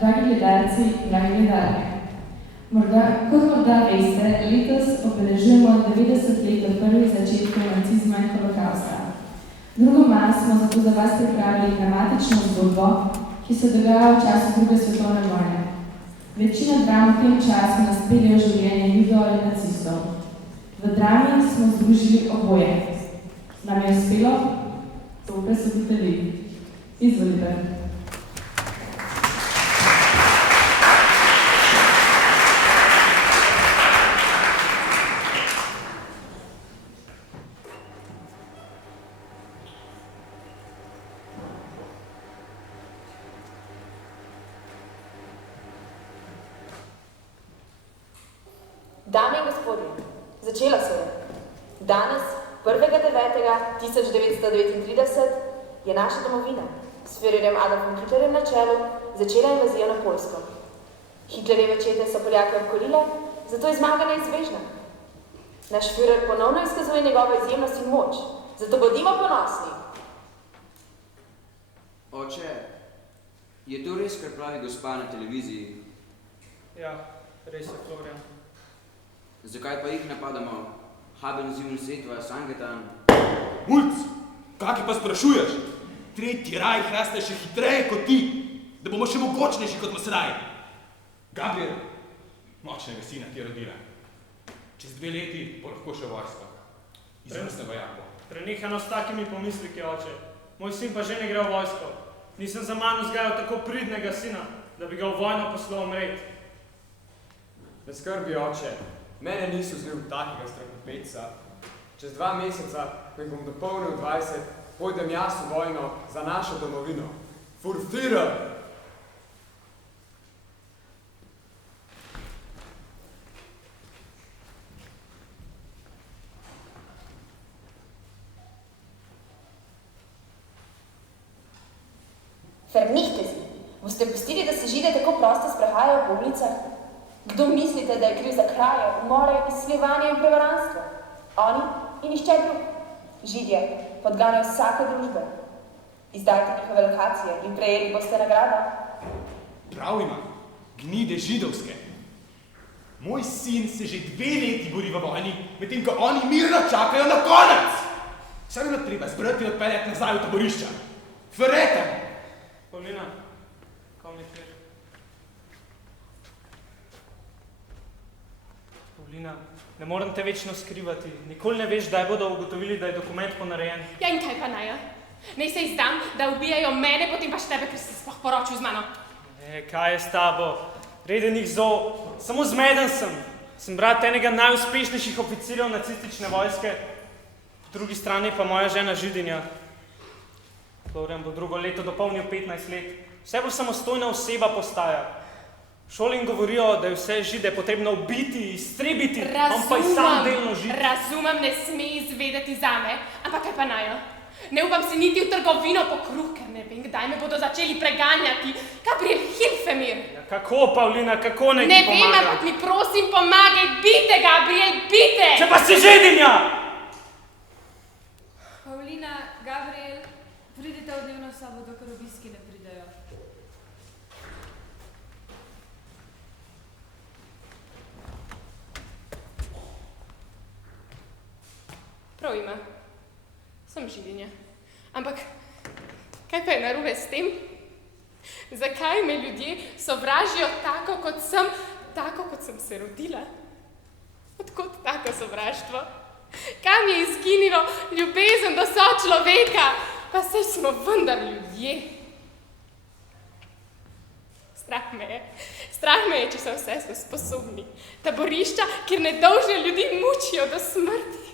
dragi gledalci, dragi gledalke. Kot morda veste, letos obeležujemo 90 let od prvih začetkov nacizma in holokausta. 2. maja smo zato za vas pripravili dramatično zgodbo, ki se dogaja v času druge svetovne vojne. Večina dram v tem času nas pelje v življenje judov ali nacistov. V drami smo združili oboje. Nam je uspelo? To presodite vi. Izvolite. Dame in gospodje, začela se je. Danes, 1.9.1939, je naša domovina s Führerjem Adolfom Hitlerjem na čelu začela invazijo na Poljsko. Hitlerjeve čete so Poljake obkolile, zato je zmaga neizbežna. Naš Führer ponovno izkazuje njegovo izjemnost in moč, zato bodimo ponosni. Oče, je to res, kar pravi gospa na televiziji? Ja, res je, Florian. Zakaj pa jih napadamo? Haben Sie uns etwas angetan? Mulc, kaki pa sprašuješ? Tretji raj raste še hitreje kot ti, da bomo še mogočnejši kot smo sedaj. Gabriel, močnega sina ti je rodila. Čez 2 leti bo lahko še vojsko. Izvrstne vojak bo. Prenehano s takimi pomisliki, oče. Moj sin pa že ne gre v vojsko. Nisem za manj vzgajal tako pridnega sina, da bi ga v vojno poslal umret. Ne skrbi, oče. Mene niso zlil takega strahopetca. Čez 2 meseca, ko jih bom dopolnil 20, pojdem jaz v vojno za našo domovino. Für Führer! Vernichte si! Boste pustili, da se Žide tako prosto sprehajajo po ulicah? Kdo mislite, da je kriv za kraje, umore, izsiljevanje in prevaranstvo? Oni in nihče drug. Židje podganejo vsake družbe. Izdajte njihove lokacije in prejeli boste nagrado. Prav ima, gnide židovske. Moj sin se že 2 leti bori v vojni, medtem ko oni mirno čakajo na konec. Saj bi treba zbrati in odpeljati nazaj v taborišča. Verjete! Paulina, kom je ter? Paulina, ne moram te večno skrivati. Nikoli ne veš, kdaj bodo ugotovili, da je dokument ponarejen. Ja, in kaj pa Naja? Naj se izdam, da ubijajo mene, potem pač tebe, ker si sploh poročil z mano. Kaj je s tabo? Redenih zol. Samo zmeden sem. Sem brat enega najuspešnejših oficirjev nacistične vojske. Po drugi strani pa moja žena Židinja. Florian bo drugo leto dopolnil 15 let. Vse bolj samostojna oseba postaja. V šoli jim govorijo, da je vse Žide potrebno ubiti, iztrebiti. On pa je sam delno Žid. Razumem, ne sme izvedeti zame. Ampak kaj pa Naja? Ne upam si niti v trgovino po kruh, ker ne vem, kdaj me bodo začeli preganjati. Gabriel Hilfemir. Ja, kako, Paulina, kako naj ti Ne pomaga? vem, ampak mi prosim pomagaj, bite, Gabriel, bite! Če pa si Židinja! Paulina, Gabriel, pridite v dnevno sobo, dokler obiski ne pridejo. Prav ima. Sem Židinja. Ampak, kaj pa je narobe s tem? Zakaj me ljudje sovražijo tako, kot sem se rodila? Odkot tako sovraštvo? Kam je izginilo ljubezen do sočloveka? Pa saj smo vendar ljudje. Strah me je, če so vse sposobni. Taborišča, kjer nedolžne ljudi mučijo do smrti.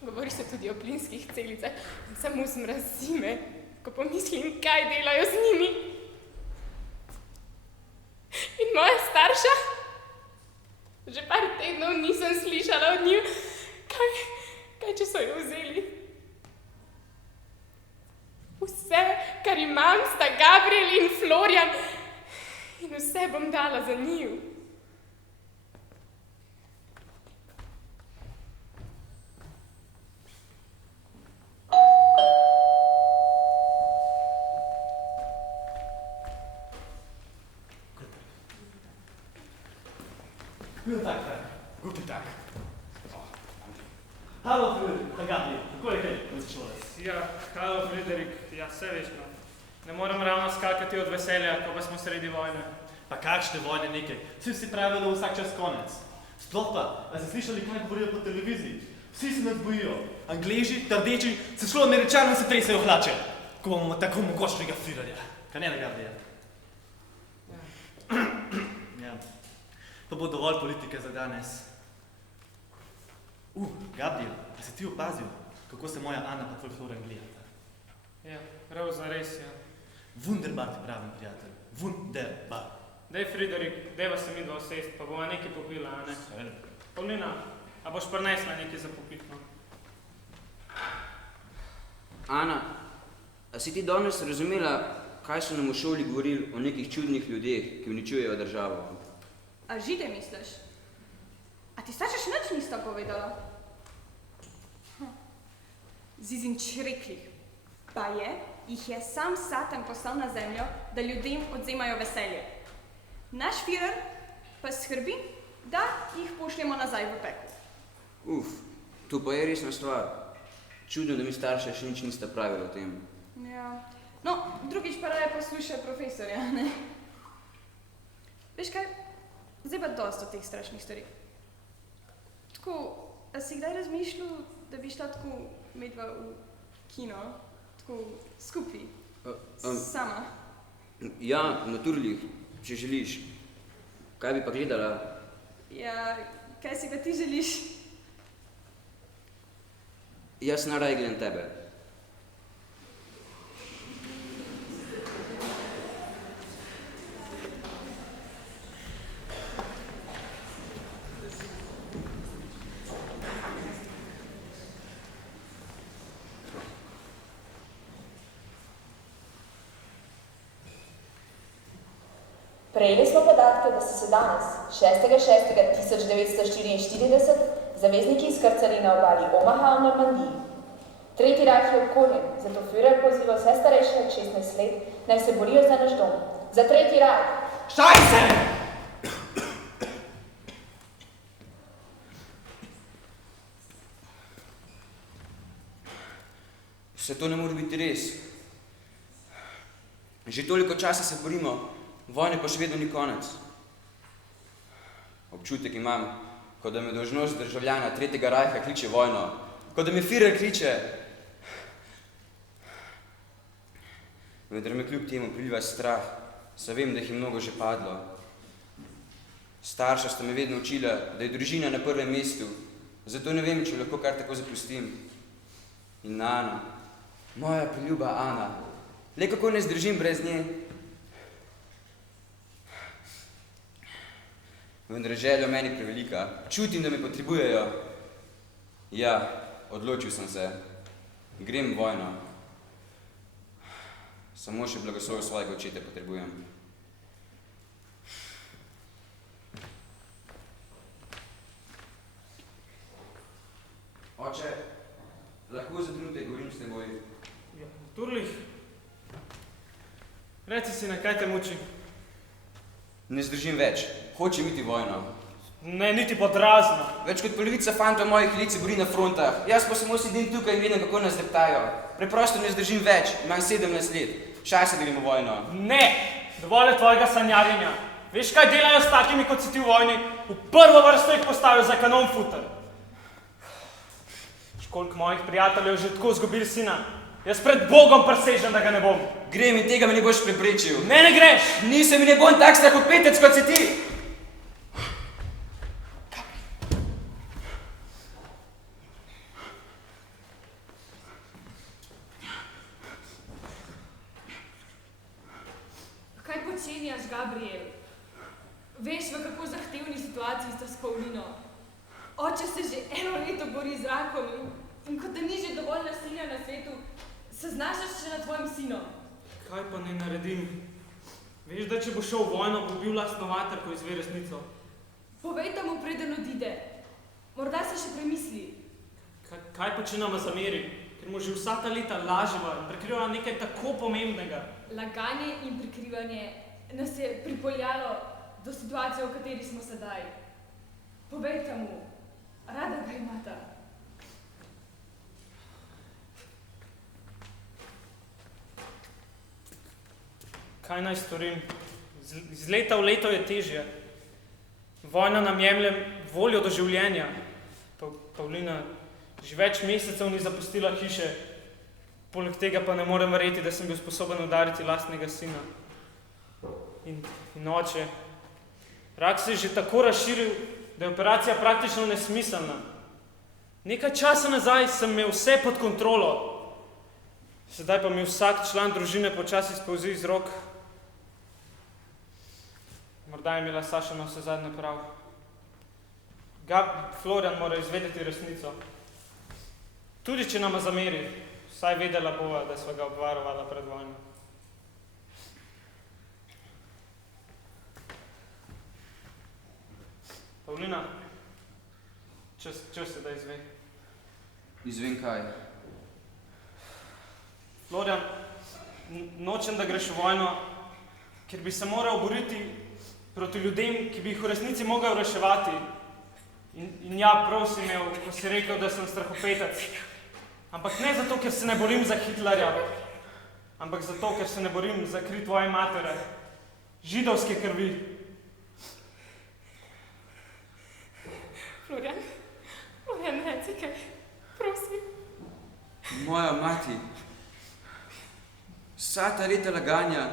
Govori se tudi o plinskih celicah in samo zmrazi me, ko pomislim, kaj delajo z njimi. In moja starša? Že par tednov nisem slišala od njih, kaj če so jo vzeli. Vse, kar imam, sta Gabriel in Florian in vse bom dala za njiju. Guten Tag, Frank. Guten Tag. Hallo, Friederik. Gabriel, kako je kaj? Razčuvaj. Ja, halo Friderik, ja, vse veš, no. Ne moram ravno skakati od veselja, ko pa smo sredi vojne. Pa kakšne vojne nekaj? Vsi pravijo, da vsak čas konec. Sploh pa, a ste slišali, kaj govorijo po televiziji? Vsi se nas bojijo. Angleži, trdeči, se šlo Američanom se tresajo hlače. Ko bomo tako mogočnega firarja. Kaj ne, Gabriel? Ja. To bo dovolj politike za danes. Gabriel, a si ti opazil, kako se moja Ana pa tvoj Floren gledata? Ja, prav zares, ja. Wunderbar, ti pravim, prijatelj. Wunderbar. Dej, Friderik, deva se mi dva usest, pa bova nekaj popila, a ne? Seveda. Polnina, a boš prinesla nekaj za popit, no? Ana, a si ti danes razumela, kaj so nam v šoli govorili o nekih čudnih ljudeh, ki uničujejo državo? A Žide misliš? A ti starša še nič nista povedala? Zizin čreklih. Pa jih je sam Satan poslal na zemljo, da ljudem odzemajo veselje. Naš firer pa skrbi, da jih pošljemo nazaj v peklo. To pa je resna stvar. Čudno, da mi starša še nič nista pravila o tem. Ja. No, drugič pa raje poslušaj profesorja, ne? Veš kaj, zdaj pa dosti od teh strašnih stvari. Tako, a si kdaj razmišljal, da bi šla tako medva v kino, tako skupaj, sama? Ja, naturalih, če želiš. Kaj bi pa gledala? Ja, kaj si pa ti želiš? Jaz najraje gledam tebe. Prejeli smo podatke, da so se danes, 6.6.1944, zavezniki izkrcali na obali Omaha v Normandiji. Tretji rajh je obkoljen, zato Führer poziva vse starejše od 16 let, naj se borijo za naš dom. Za tretji rajh! Šajse! Vse to ne more biti res. Že toliko časa se borimo, vojne pa še vedno ni konec. Občutek imam, kot da me dolžnost državljana Tretjega rajha kliče vojno, kot da me Führer kliče. Vendar me kljub temu priliva strah, saj vem, da jih je mnogo že padlo. Starša sta me vedno učila, da je družina na prvem mestu, zato ne vem, če lahko kar tako zapustim. In Ana, moja priljuba Ana, le kako ne zdržim brez nje. Vendar želja meni prevelika. Čutim, da me potrebujejo. Ja, odločil sem se. Grem v vojno. Samo še blagoslov svojega očeta potrebujem. Oče, lahko za trenutek govorim s teboj? Ja, Turlih, reci si, na kaj te muči? Ne zdržim več. Hočem iti vojno. Ne, niti podrazno. Več kot polovica fantov mojih lic se bori na frontah. Jaz pa samo sedim tukaj in vidim, kako nas dreptajo. Preprosto ne zdržim več. Imam 17 let. Čas se gremo vojno. Ne! Dovolj je tvojega sanjarjenja. Veš, kaj delajo s takimi, kot si ti v vojni? V prvo vrsto jih postavijo za kanon futer. Koliko mojih prijateljev že tako izgubili sina. Jaz pred Bogom prisežem, da ga ne bom. Grem in tega me ne boš preprečil. Ne, ne greš! Nisem in ne bom tak strahopetec, kot si ti. Kaj počenjaš, Gabriel? Veš, v kako zahtevni situaciji sta s Paulino. Oče se že eno leto bori z rakom in kot da ni že dovolj nasilja na svetu, se znašaš še na tvojim sinom. Kaj pa ne naredim? Veš, da če bo šel v vojno, bo bil lastno mater, ko izve resnico. Povej da mu preden odide. Morda se še premisli. Kaj pa če nama zameri? Ker mu že vsa ta leta laževa in prekriva nekaj tako pomembnega. Laganje in prikrivanje nas je pripeljalo do situacije, v kateri smo sedaj. Povejte mu, rada ga imata. Kaj naj storim? Iz leta v leto je težje. Vojna nam jemlje voljo do življenja. Pavlina že več mesecev ni zapustila hiše, poleg tega pa ne morem verjeti, da sem bil sposoben udariti lastnega sina. In oče, rak se je že tako razširil, da je operacija praktično nesmiselna. Nekaj časa nazaj sem imel vse pod kontrolo, sedaj pa mi vsak član družine počasi spolzi iz rok. Morda je imela Saša na vse zadnje prav. Florian mora izvedeti resnico. Tudi če nama zameri, vsaj vedela bova, da sva ga obvarovala pred vojno. Pavlina, čas se da izve. Izvem kaj? Florian, nočem, da greš v vojno, ker bi se moral boriti proti ljudem, ki bi jih v resnici mogel reševati. In ja, prav si imel, ko si rekel, da sem strahopetec. Ampak ne zato, ker se ne borim za Hitlerja, ampak zato, ker se ne borim za kri tvoje matere, židovske krvi. Florian, reci kaj, prosim. Moja mati, vsa ta leta laganja,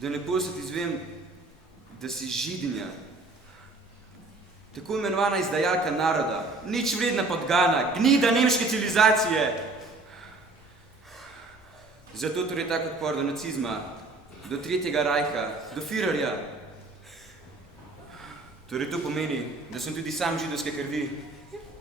da lepo se ti izvem, da si židinja. Tako imenovana izdajalka naroda, nič vredna podgana, gnida nemške civilizacije. Zato torej tak odpor do nacizma, do Tretjega rajha, do Führerja. Torej to pomeni, da sem tudi sam židovske krvi.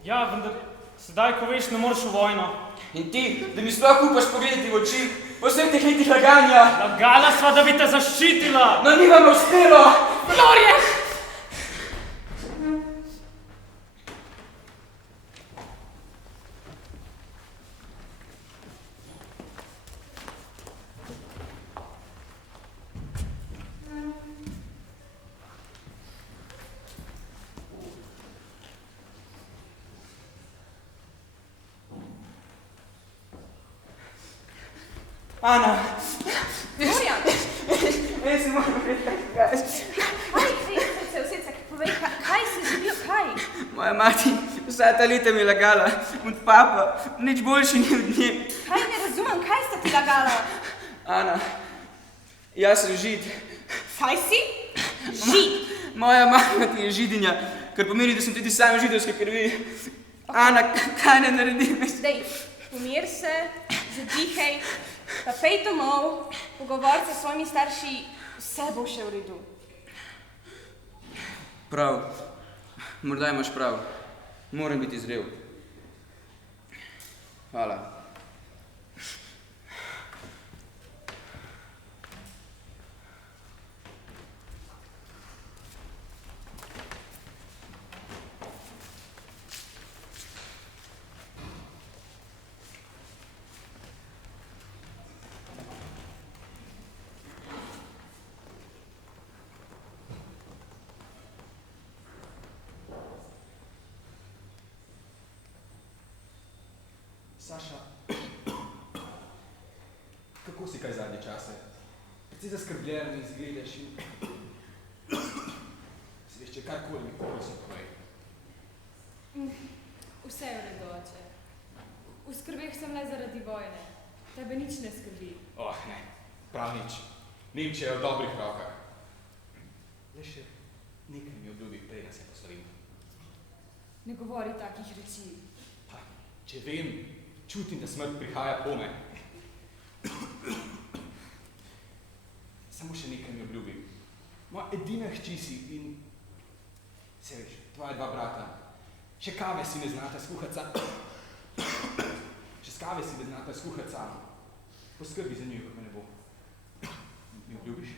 Ja, vendar sedaj, ko veš, ne moreš v vojno. In ti, da mi sploh upaš pogledati v oči, po vseh teh letih laganja. Lagala sva, da bi te zaščitila. No, ni vam uspelo! Florian! Ana! Florian! Jaz se moram kaj. Srce, povej, kaj se zgodilo, kaj? Moja mati vsa ta leta mi je lagala, od papa, nič boljši ni od nje. Kaj ne razumem, kaj sta ti lagala? Ana, jaz sem žid. Kaj si? Žid? Moja mama ti je židinja, kar pomeni, da sem tudi sam židovske krvi. Ana, kaj ne naredim? Dej, pomir se, zadihaj, pa pej domov, pogovor se s svojimi starši, vse bo še v redu. Prav, morda imaš prav, moram biti zrel. Hvala. Saša, kako si kaj zadnje čase? Precej zaskrbljen mi izgledaš in... Si veš, če karkoli mi prosim povej. Vse je v redu, oče. V skrbeh sem le zaradi vojne. Tebe nič ne skrbi. Oh, ne, prav nič. Nemčija je v dobrih rokah. Le še nekaj mi obljubi, prej da se poslovim. Ne govori takih reči. Pa, če vem, čutim, da smrt prihaja pome. Samo še nekaj mi obljubim. Moja edina hči si in... Se veš, tvoja dva brata. Še kave si ne znata skuhati sam. Še kave si ne znata skuhati sam. Poskrbi za njo, ko me ne bo. Mi obljubiš?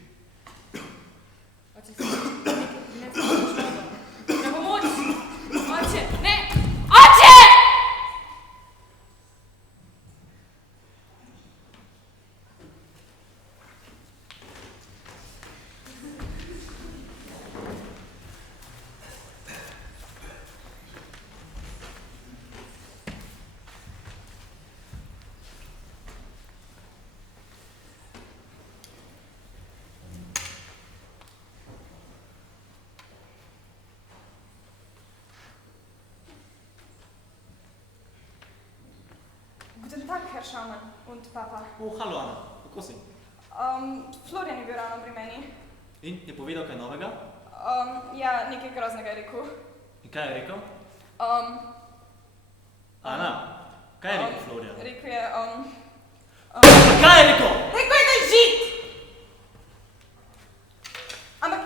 Oče, ne na pomoč! Oče, ne! Oče! Tag, Herr Schaumann und Papa. Oh, hallo Anna, kako si? Florian je bil ravno pri meni. In je povedal kaj novega? Ja, nekaj groznega je rekel. In kaj je rekel? Ana, kaj je rekel Florian? Rekel je, Kaj je rekel? Rekel je, da je žid! Ampak,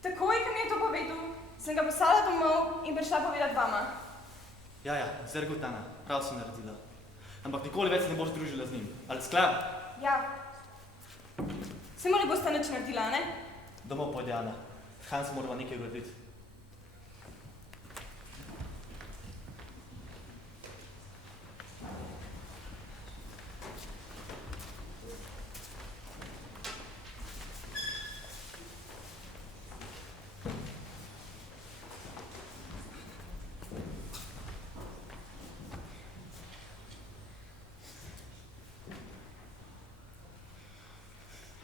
takoj, ko mi je to povedal, sem ga poslala domov in prišla povedati vama. Ja, zdaj gut, Ana, prav si naredila. Ampak nikoli več se ne boš družila z njim. Ali sklep? Ja. Se mu ne boste nič naredila, ne? Domov pojdi, Ana. Hans morava nekaj urediti.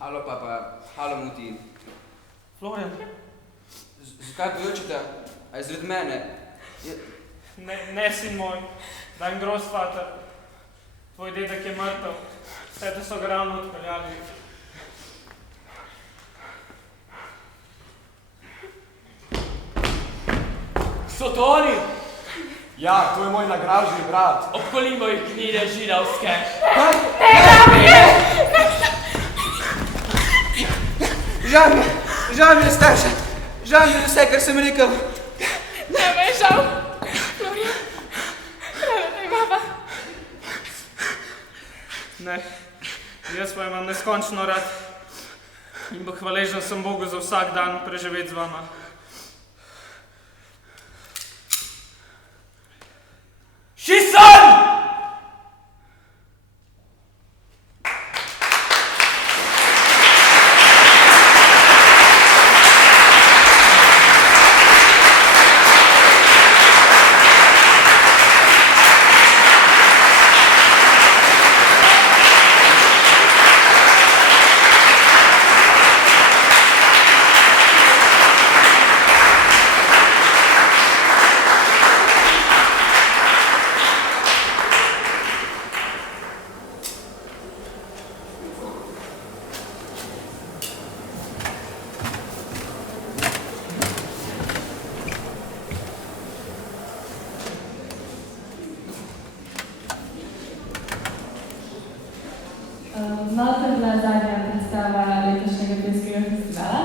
Halo, papa, halo, muti. Florian. Zakaj pojočite? A je zaradi mene? Ne, sin moj. Dein Großvater. Tvoj dedek je mrtev. Vse to so ga ravno odpeljali. So to oni? Ja, to je moj nagražni brat. Obkolimo jih gnile žiravske. Žal mi je, starša. Žal mi je vse, kar sem rekel. Ne me je žal. Florian, rada te imava. Ne, jaz pa imam neskončno rad. In bo hvaležen sem Bogu za vsak dan preživeti z vama. Šisan! Malta je bila zadnja predstava letošnjega pevskega festivala,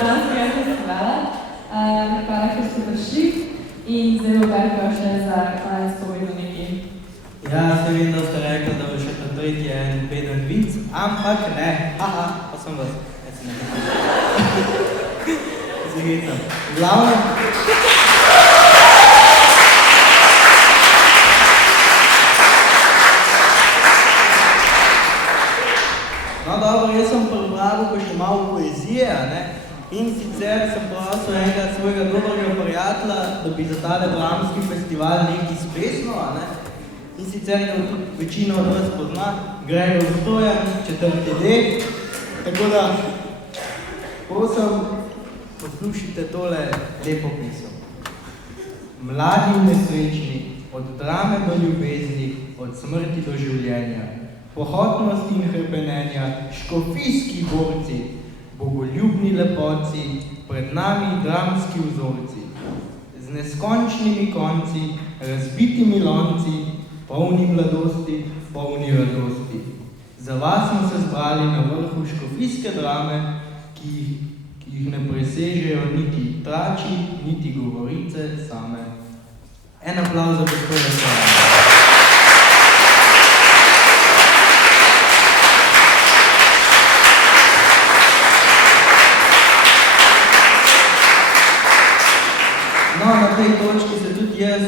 danskega festivala. Hvala, ker ste prišli in zdaj bo Berko še za konec povedal nekaj. Ja, se vem, da ste rekli, da bo še ta tretji en beden vic, ampak ne, pa sem vas. Zagetam. Glavno... No dobro, jaz sem prebral pa še malo poezije, ne? In sicer sem prosil enega svojega dobrega prijatelja, da bi za tale dramski festival nekaj spesno, ne? In sicer ga tudi večina od vas pozna, Gregor Stojan, 4. D. Tako da, prosim, poslušajte tole lepo pismo. Mladi in nesrečni, od drame do ljubezni, od smrti do življenja, pohotnosti in hrepenenja, škofijski borci, bogoljubni lepoci, pred nami dramski vzorci, z neskončnimi konci, razbitimi lonci, polni mladosti, polni radosti. Za vas smo se zbrali na vrhu škofijske drame, ki jih ne presežejo niti trači, niti govorice same. En aplavz za gospoda Same. No, na tej točki se tudi jaz,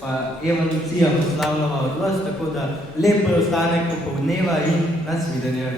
pa Eva Lucija poslavljava od vas, tako da lep preostanek popoldneva in nasvidenje.